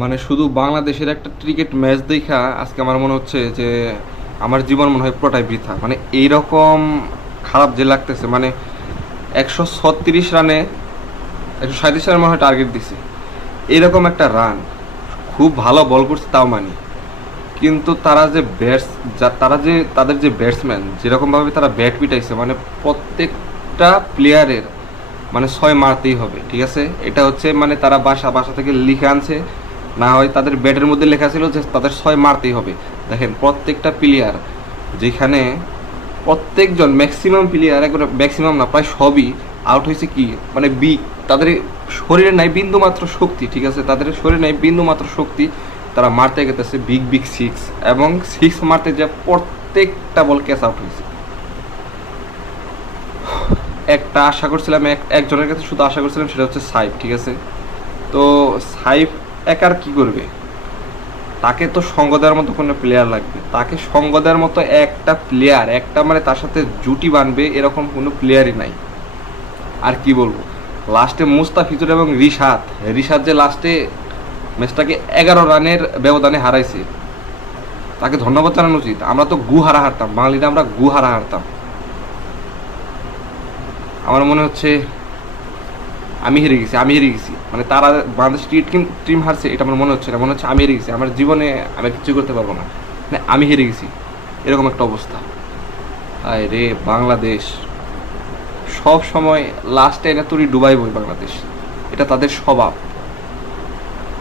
মানে শুধু বাংলাদেশের একটা ক্রিকেট ম্যাচ দেখা আজকে আমার মনে হচ্ছে যে আমার জীবন মনে হয় পুরোটাই বৃথা। মানে এইরকম খারাপ যে লাগতেছে। মানে 136 রানে, 137 রান মনে হয় টার্গেট দিছে। এইরকম একটা রান, খুব ভালো বল করছে তাও মানি, কিন্তু তারা যে তারা যে তাদের যে ব্যাটসম্যান যেরকমভাবে তারা ব্যাট পিটাইছে, মানে প্রত্যেকটা প্লেয়ারের মানে 6 মারতেই হবে, ঠিক আছে? এটা হচ্ছে মানে তারা বাসা বাসা থেকে লিখে আনছে, না হয় তাদের ব্যাটের মধ্যে লেখা ছিল যে তাদের 6 মারতেই হবে। দেখেন প্রত্যেকটা প্লেয়ার, যেখানে প্রত্যেকজন ম্যাক্সিমাম প্লেয়ার, একবারে ম্যাক্সিমাম না প্রায় সবই আউট হয়েছে। কি মানে তাদের শরীরে নাই বিন্দু মাত্র শক্তি, ঠিক আছে? তাদের শরীরে নাই বিন্দু মাত্র শক্তি, তারা মারতে গেতেছে বিগ বিগ সিক্স, এবং সিক্স মারতে যা প্রত্যেকটা বল ক্যাচ আউট হয়েছে। একটা আশা করছিলাম, একজনের কাছে শুধু আশা করছিলাম, সেটা হচ্ছে সাইফ, ঠিক আছে? তো সাইফ একার কি করবে? তাকে তো সঙ্গ দেওয়ার মতো কোনো প্লেয়ার লাগবে, তাকে সঙ্গ দেওয়ার মতো একটা প্লেয়ার, একটা মানে তার সাথে জুটি বানবে এরকম কোনো প্লেয়ারই নাই। আর কি বলবো, লাস্টে মুস্তাফিজুর এবং রিশাদ, রিশাদ যে লাস্টে ম্যাচটাকে 11 রানের ব্যবধানে হারাইছে, তাকে ধন্যবাদ জানানো উচিত। আমরা তো গুহারা হারতাম, বাঙালিরা আমরা গুহারা হারতাম। আমার মনে হচ্ছে আমি হেরে গেছি, আমি হেরে গেছি। মানে তারা বাংলাদেশ ক্রিকেট টিম হারছে এটা আমার মনে হচ্ছে না, মনে হচ্ছে আমি হেরে গেছি, আমার জীবনে আমি কিছু করতে পারবো না, মানে আমি হেরে গেছি, এরকম একটা অবস্থা। আয় রে বাংলাদেশ, সব সময় লাস্টে এনে তুই ডুবাইবই বাংলাদেশ, এটা তাদের স্বভাব।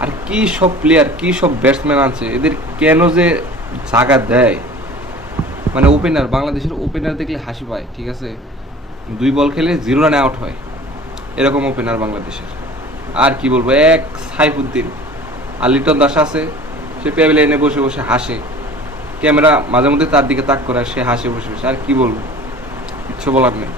আর কি সব প্লেয়ার, কি সব ব্যাটসম্যান আছে, এদের কেন যে জায়গা দেয়? মানে ওপেনার, বাংলাদেশের ওপেনার দেখলে হাসি পায়, ঠিক আছে? 2 বল খেলে 0 রানে আউট হয়, এরকম ওপেনার বাংলাদেশের। আর কি বলবো, এক সাইফুদ্দিন আর লিটন দাস আছে, সে প্যাভিলিয়নে বসে বসে হাসে, ক্যামেরা মাঝে মধ্যে তার দিকে তাক করে, সে হাসে বসে বসে। আর কি বলবো, কিচ্ছু বলার নেই।